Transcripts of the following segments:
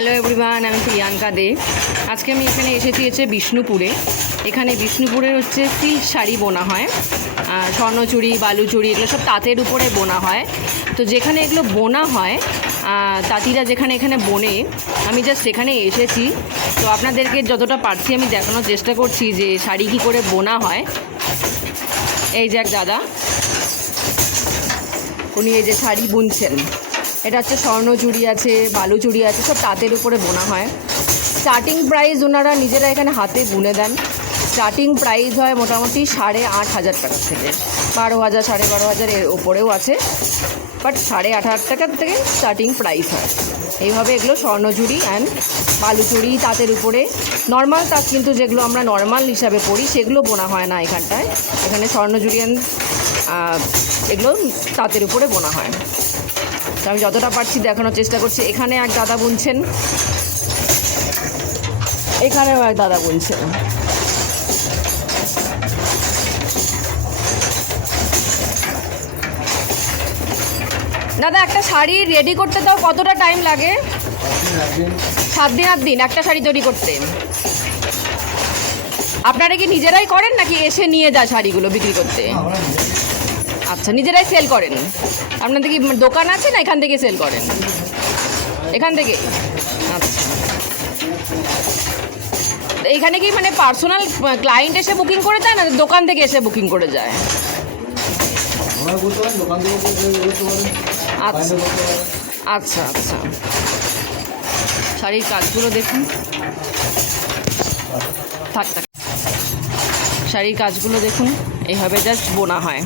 Hello everyone, আমি প্রিয়াঙ্কা দে। আজকে আমি এখানে এসেছি বিষ্ণুপুরে। এখানে বিষ্ণুপুরের সিল্ক শাড়ি বোনা হয়, স্বর্ণচুড়ি, বালুচুড়ি, এগুলো সব তাঁতের উপরে বোনা হয়। তো যেখানে এগুলো বোনা হয়, তাঁতিরা যেখানে এখানে বোনে, আমি জাস্ট সেখানে এসেছি। তো আপনাদেরকে যতটা পারছি আমি দেখানোর চেষ্টা করছি যে শাড়ি কী করে বোনা হয়। এই যে এক দাদা, উনি এই যে শাড়ি বুনছেন। এটা হচ্ছে স্বর্ণচুড়ি আছে, বালুচুড়ি আছে, সব তাঁতের উপরে বোনা হয়। স্টার্টিং প্রাইস ওনারা নিজেরা এখানে হাতে বুনে দেন। স্টার্টিং প্রাইস হয় মোটামুটি 8,500 টাকা থেকে, 12,000, 12,500 এর ওপরেও আছে, বাট 8,500 টাকার থেকে স্টার্টিং প্রাইস হয়। এইভাবে এগুলো স্বর্ণচুড়ি অ্যান্ড বালুচুড়ি তাঁতের উপরে। নর্মাল তাঁত কিন্তু যেগুলো আমরা নর্মাল হিসাবে পড়ি সেগুলো বোনা হয় না এখানটায়। এখানে স্বর্ণচুড়ি অ্যান্ড এগুলো তাঁতের উপরে বোনা হয়। তো আমি যতটা পারছি দেখানোর চেষ্টা করছি। এখানে এক দাদা বুনছেন, এখানেও এক দাদা বুনছেন। দাদা, একটা শাড়ি রেডি করতে তাও কতটা টাইম লাগে? 7 দিন 8 দিন একটা শাড়ি তৈরি করতে? আপনারা কি নিজেরাই করেন নাকি এসে নিয়ে যায় শাড়িগুলো বিক্রি করতে? আচ্ছা, নিজেরাই সেল করেন। আপনাদের কি দোকান আছে না এখান থেকে সেল করেন? এখান থেকে। আচ্ছা, এইখানে কি মানে পার্সোনাল ক্লায়েন্ট এসে বুকিং করে যায় না দোকান থেকে এসে বুকিং করে যায়? আচ্ছা আচ্ছা আচ্ছা। শাড়ির কাজগুলো দেখুন, থাক থাক। শাড়ির কাজগুলো দেখুন, এইভাবে জাস্ট বোনা হয়।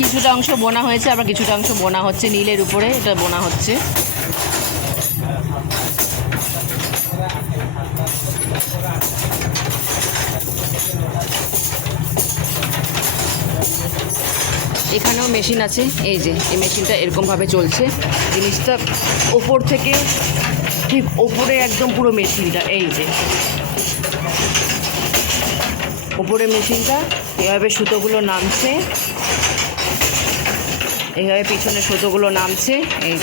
কিছুটা অংশ বোনা হয়েছে, আবার কিছুটা অংশ বোনা হচ্ছে। নীলের উপরে এটা বোনা হচ্ছে। এখানেও মেশিন আছে। এই যে এই মেশিনটা এরকমভাবে চলছে। জিনিসটা ওপর থেকে ঠিক ওপরে একদম পুরো মেশিনটা, এই যে ওপরে মেশিনটা এভাবে সুতোগুলো নামছে, এইভাবে পিছনে সুতোগুলো নামছে। এই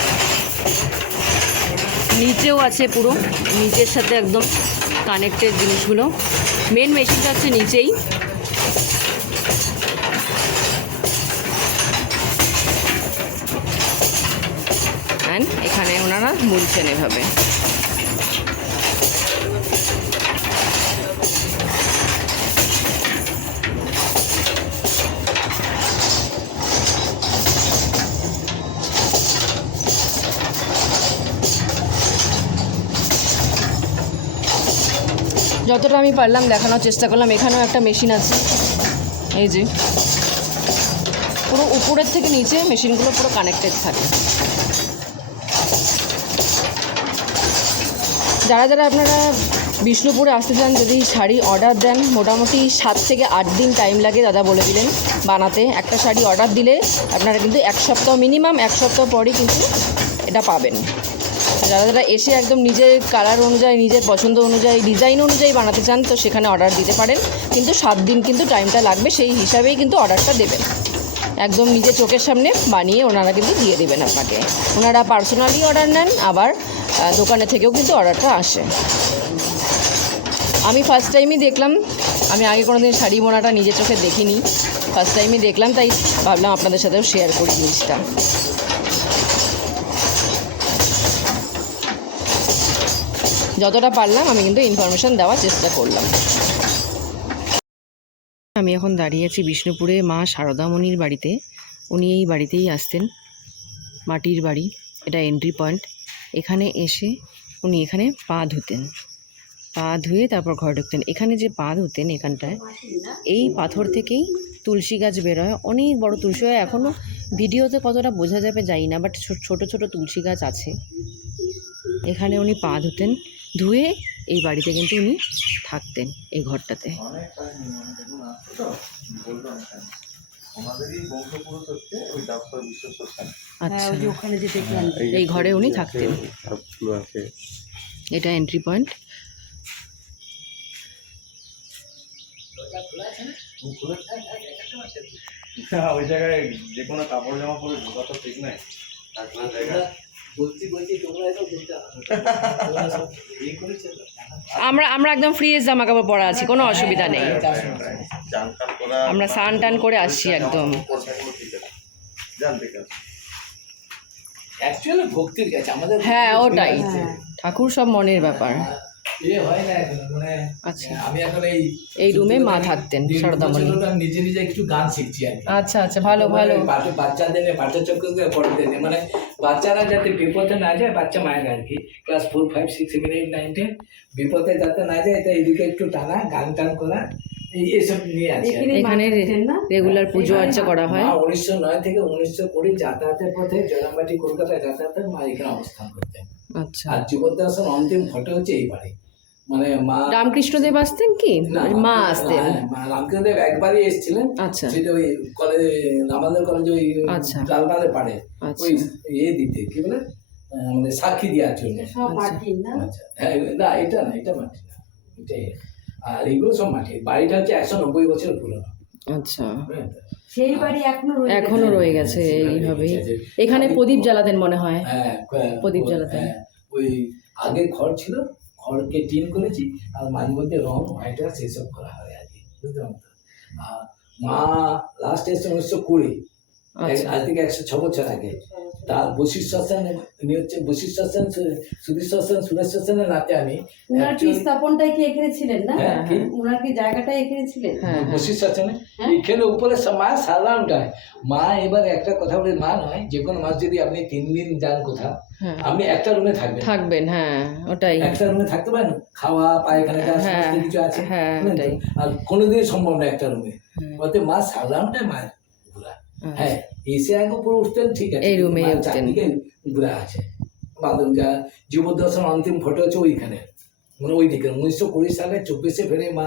নিচেও আছে, পুরো নিচের সাথে একদম কানেক্টেড জিনিসগুলো। মেন মেশিনটা হচ্ছে নিচেই। অ্যান্ড এখানে ওনারা বুনছেন এভাবে। যতটা আমি পারলাম দেখানোর চেষ্টা করলাম। এখানেও একটা মেশিন আছে, এই যে পুরো উপরের থেকে নিচে মেশিনগুলো পুরো কানেক্টেড থাকে। যারা যারা আপনারা বিষ্ণুপুরে আসতে চান, যদি শাড়ি অর্ডার দেন, মোটামুটি 7 থেকে 8 দিন টাইম লাগে দাদা বলে দিলেন বানাতে। একটা শাড়ি অর্ডার দিলে আপনারা কিন্তু 1 সপ্তাহ, মিনিমাম 1 সপ্তাহ পরই কিন্তু এটা পাবেন। যারা যারা এসে একদম নিজের কালার অনুযায়ী, নিজের পছন্দ অনুযায়ী, ডিজাইন অনুযায়ী বানাতে চান, তো সেখানে অর্ডার দিতে পারেন। কিন্তু 7 দিন কিন্তু টাইমটা লাগবে, সেই হিসাবেই কিন্তু অর্ডারটা দেবেন। একদম নিজের চোখের সামনে বানিয়ে ওনারা কিন্তু দিয়ে দেবেন আপনাকে। ওনারা পার্সোনালি অর্ডার নেন, আবার দোকানে থেকেও কিন্তু অর্ডারটা আসে। আমি ফার্স্ট টাইমই দেখলাম, আমি আগে কোনো দিন শাড়ি বোনাটা নিজের চোখে দেখিনি, ফার্স্ট টাইমই দেখলাম, তাই ভাবলাম আপনাদের সাথেও শেয়ার করি জিনিসটা। যতটা পারলাম আমি কিন্তু ইনফরমেশান দেওয়ার চেষ্টা করলাম। আমি এখন দাঁড়িয়ে আছি বিষ্ণুপুরে মা শারদামণির বাড়িতে। উনি এই বাড়িতেই আসতেন, মাটির বাড়ি, এটা এন্ট্রি পয়েন্ট। এখানে এসে উনি এখানে পা ধুতেন, পা ধুয়ে তারপর ঘরে ঢুকতেন। এখানে যে পা ধুতেন, এখানটায় এই পাথর থেকেই তুলসী গাছ বেরোয়, অনেক বড় তুলসী হয়। এখনও ভিডিওতে কতটা বোঝা যাবে যাই না, বাট ছোট ছোট তুলসী গাছ আছে। এখানে উনি পা ধুতেন, ধুয়ে এই বাড়িতে কিন্তু উনি থাকতেন, এই ঘরটাতে। আচ্ছা, এই ঘরে উনি থাকতেন। এটা এন্ট্রি পয়েন্ট। ওই জায়গায় যে কোনো কাপড় জামা পরে ঢোকা তো ঠিক নাই, থাকলার জায়গা। বলছি তোমরা এসব চিন্তা তোমরা সব ইয়ে করেছো তো? আমরা একদম ফ্রেশ জামা কাপড় পরা আছি, কোনো অসুবিধা নেই। চান টান করা, আমরা স্নান টান করে আসছি একদম। ঠিক আছে, যান ঠিক আছে। অ্যাকচুয়ালি ভক্তির কাছে আমাদের হ্যাঁ, ওটাই। হ্যাঁ। ঠাকুর সব মনের ব্যাপার। হয় না এখন মানে আচ্ছা। আমি এখন এই রুমে মা থাকতেন, সারদামণি। নিজে নিজে একটু গান শিখছি আর কি। আচ্ছা আচ্ছা, ভালো ভালো। বাচ্চাদের বাচ্চা চক্রকে পড়তে দেয়, মানে বাচ্চারা যাতে বিপদে না যায়, বাচ্চা মায়ের আর কি ক্লাস 4, 5, 6, 7, 8, 9, 10 বিপদে যাতে না যায়, তাই এদিকে একটু টানা গান টান করা এইসব নিয়ে আছে। এখানে রেগুলার পুজো আর্চা করা হয়। 1909 থেকে 1920 যাতায়াতের পথে জয়রামবাটি কলকাতায় যাতায়াতের মা এখানে অবস্থান করতেন। আচ্ছা। আর জীবদ্দর্শন অন্তিম ফটো হচ্ছে এই বাড়ি, মানে মা রামকৃষ্ণদেব আসতেন কি? মা আসতেন? রামকৃষ্ণদেব একবারই এসেছিলেন। আচ্ছা। সেটা ওই কলেজে, আমাদের কলেজে ওই আচ্ছা। লালবাঁধে পাড়ে আচ্ছা। ওই ইয়ে দিতে কি বলে আমাদের সাক্ষী দেওয়ার জন্য। আচ্ছা, হ্যাঁ, না এটা না, এটা মাটি না, এটাই। আর এগুলো সব মাটি। বাড়িটা হচ্ছে 190 বছর পুরনো। আচ্ছা। সেই বাড়ি এখনো রয়ে গেছে এইভাবেই। এখানে প্রদীপ জ্বালাতেন মনে হয়। হ্যাঁ, প্রদীপ জ্বালাতেন। হ্যাঁ, ওই আগে খড় ছিল, খড়কে টিন করেছি, আর মাঝে মধ্যে রং হোয়াইট সেসব করা হয় আর কি, বুঝতে পারতো। আর মা লাস্ট এসে 1920, আজ থেকে 106 বছর আগে। তার বশিষ্ঠ সেন, উনি হচ্ছে বশিষ্ঠ সেন, সুধীর সেন, সুরেশ সেনের নাতে আমি। উনার কি স্থাপনটাই কি এখানে ছিলেন না? হ্যাঁ, উনার কি জায়গাটাই এখানে ছিলেন? বশিষ্ঠ সেন এখানে উপরে মা সালামটায়। মা এবার একটা কথা বলে, মা নয়, যে কোনো মাস যদি আপনি 3 দিন যান কোথাও, আপনি একটা রুমে থাকবেন। হ্যাঁ, ওটাই। একটা রুমে থাকতে পারেন, খাওয়া পায়খানা যা সমস্ত কিছু আছে, আর কোনোদিনই সম্ভব না একটা রুমে। ওতে মা সালামটায় মায়ের ঘোরা। হ্যাঁ, এসে আগে উপরে উঠতেন, ঠিক আছে, এই রুমে চারদিকে ঘোরা আছে। বাদল যা জীবদ্দর্শন অন্তিম ফটো হচ্ছে ওইখানে, মানে ওই দিকে 1920 সালে 24শে ফেব্রুয়ারি মা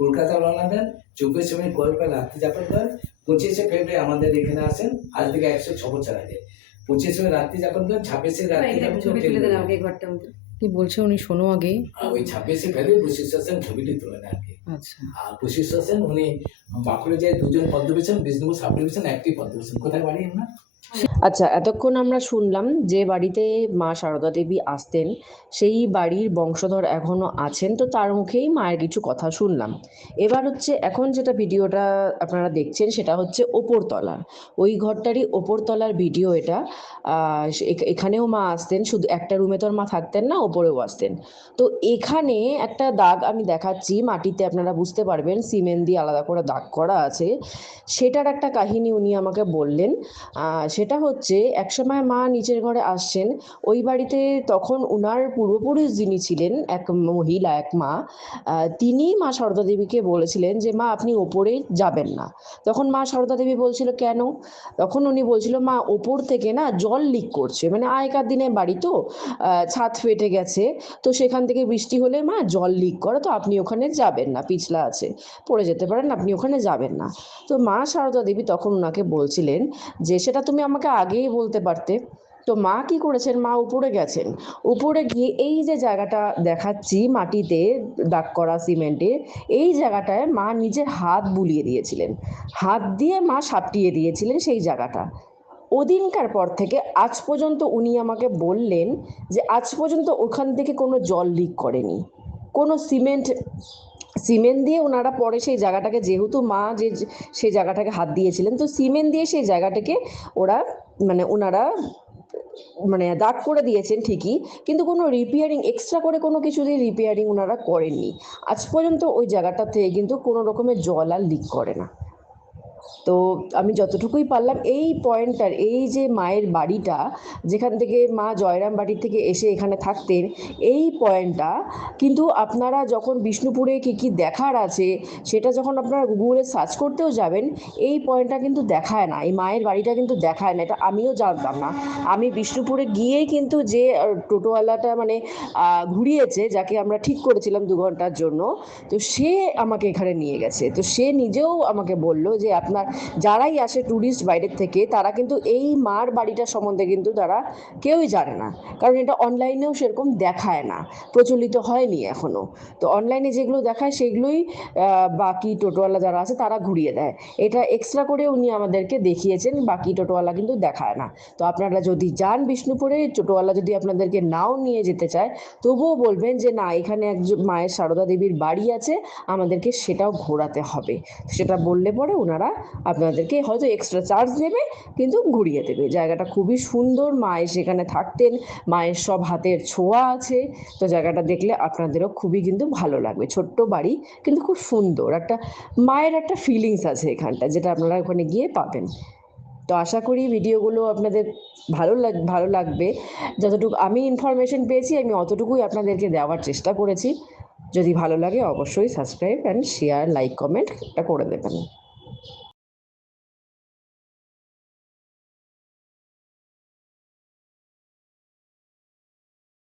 কলকাতা রওনা দেন। 24শে ফেব্রুয়ারি কলকাতা রাত্রি যাপন করেন। 25শে ফেব্রুয়ারি আমাদের এখানে আসেন, আজ থেকে 106 বছর আগে। 25শে রাত্রি যাপন করেন, 26শে রাত্রি যাপন করেন। কি বলছে উনি, শোনো আগে। ওই 26শে ফেব্রুয়ারি বশিষ্ঠ সেন ছবিটি তোলেন আর কি। আচ্ছা। আর বশিষ্ঠ সেন উনি বাঁকুড়ে যায় 2 জন পদ্মভূষণ, বিষ্ণুপুর সাব ডিভিশন 1টি পদ্মভূষণ। কোথায় বাড়ি আপনার? আচ্ছা, এতক্ষণ আমরা শুনলাম যে বাড়িতে মা সারদা দেবী আসতেন, সেই বাড়ির বংশধর এখনো আছেন, তো তার মুখেই মায়ের কিছু কথা শুনলাম। এবার হচ্ছে এখন যেটা ভিডিওটা আপনারা দেখছেন সেটা হচ্ছে ওপরতলার, ওই ঘরটারই ওপরতলার ভিডিও এটা। এখানেও মা আসতেন, শুধু একটা রুমে তো আর মা থাকতেন না, ওপরেও আসতেন। তো এখানে একটা দাগ আমি দেখাচ্ছি মাটিতে, আপনারা বুঝতে পারবেন, সিমেন্ট দিয়ে আলাদা করে দাগ করা আছে। সেটার একটা কাহিনী উনি আমাকে বললেন। সেটা হচ্ছে একসময় মা নিচের ঘরে আসছেন, ওই বাড়িতে তখন উনার পূর্বপুরুষ যিনি ছিলেন, এক মহিলা, এক মা, তিনি মা সারদা দেবীকে বলেছিলেন যে মা আপনি ওপরে যাবেন না। তখন মা সারদা দেবী বলছিল কেন? তখন উনি বলছিল মা ওপর থেকে না জল লিক করছে, মানে আগেকার দিনে বাড়ি তো ছাদ ফেটে গেছে, তো সেখান থেকে বৃষ্টি হলে মা জল লিক করে, তো আপনি ওখানে যাবেন না, পিছলা আছে, পড়ে যেতে পারেন, আপনি ওখানে যাবেন না। তো মা সারদা দেবী তখন ওনাকে বলছিলেন যে সেটা তুমি আমাকে আগেই বলতে পারতে। তো মা কি করেছেন, মা উপরে গেছেন, উপরে গিয়ে এই যে জায়গাটা দেখাচ্ছি মাটিতে দাগ করা সিমেন্টে, এই জায়গাটায় মা নিজের হাত বুলিয়ে দিয়েছিলেন, হাত দিয়ে মা সাপটিয়ে দিয়েছিলেন সেই জায়গাটা। ওদিনকার পর থেকে আজ পর্যন্ত উনি আমাকে বললেন যে আজ পর্যন্ত ওখান থেকে কোনো জল লিক করেনি, কোনো সিমেন্ট দিয়ে ওনারা পরে সেই জায়গাটাকে, যেহেতু মা যে সেই জায়গাটাকে হাত দিয়েছিলেন, তো সিমেন্ট দিয়ে সেই জায়গাটাকে ওনারা দাগ করে দিয়েছেন ঠিকই, কিন্তু কোনো রিপেয়ারিং, এক্সট্রা করে কোনো কিছু দিয়ে রিপেয়ারিং ওনারা করেননি। আজ পর্যন্ত ওই জায়গাটা থেকে কিন্তু কোনো রকমের জল আর লিক করে না। তো আমি যতটুকুই পারলাম এই পয়েন্টটার, এই যে মায়ের বাড়িটা যেখান থেকে মা জয়রাম বাড়ি থেকে এসে এখানে থাকতেন, এই পয়েন্টটা কিন্তু আপনারা যখন বিষ্ণুপুরে কী কী দেখার আছে সেটা যখন আপনারা গুগলে সার্চ করতেও যাবেন, এই পয়েন্টটা কিন্তু দেখায় না, এই মায়ের বাড়িটা কিন্তু দেখায় না। এটা আমিও জানতাম না। আমি বিষ্ণুপুরে গিয়েই কিন্তু যে টোটোওয়ালাটা ঘুরিয়েছে, যাকে আমরা ঠিক করেছিলাম 2 ঘন্টার জন্য, তো সে আমাকে এখানে নিয়ে গেছে। তো সে নিজেও আমাকে বলল যে আপনার যারাই আসে ট্যুরিস্ট বাইরের থেকে তারা কিন্তু এই মার বাড়িটা সম্বন্ধে কিন্তু তারা কেউই জানে না, কারণ এটা অনলাইনেও সেরকম দেখায় না, প্রচলিত হয়নি এখনও। তো অনলাইনে যেগুলো দেখায় সেগুলোই বাকি টোটোওয়ালা যারা আছে তারা ঘুরিয়ে দেয়। এটা এক্সট্রা করে উনি আমাদেরকে দেখিয়েছেন, বাকি টোটোওয়ালা কিন্তু দেখায় না। তো আপনারা যদি যান বিষ্ণুপুরে, টোটোওয়ালা যদি আপনাদেরকে নাও নিয়ে যেতে চায় তবুও বলবেন যে না এখানে একজন মায়ের সারদা দেবীর বাড়ি আছে, আমাদেরকে সেটাও ঘোরাতে হবে। সেটা বললে পরে ওনারা আপনাদেরকে হয়তো এক্সট্রা চার্জ নেবে কিন্তু ঘুরিয়ে দেবে। জায়গাটা খুবই সুন্দর, মায়ের সেখানে থাকতেন, মায়ের সব হাতের ছোঁয়া আছে। তো জায়গাটা দেখলে আপনাদেরও খুবই কিন্তু ভালো লাগবে। ছোট্ট বাড়ি কিন্তু খুব সুন্দর, একটা মায়ের একটা ফিলিংস আছে এখানটা, যেটা আপনারা ওখানে গিয়ে পাবেন। তো আশা করি ভিডিওগুলো আপনাদের ভালো লাগবে। যতটুকু আমি ইনফরমেশন পেয়েছি আমি অতটুকুই আপনাদেরকে দেওয়ার চেষ্টা করেছি। যদি ভালো লাগে অবশ্যই subscribe and share, like, comment এটা করে দেবেন।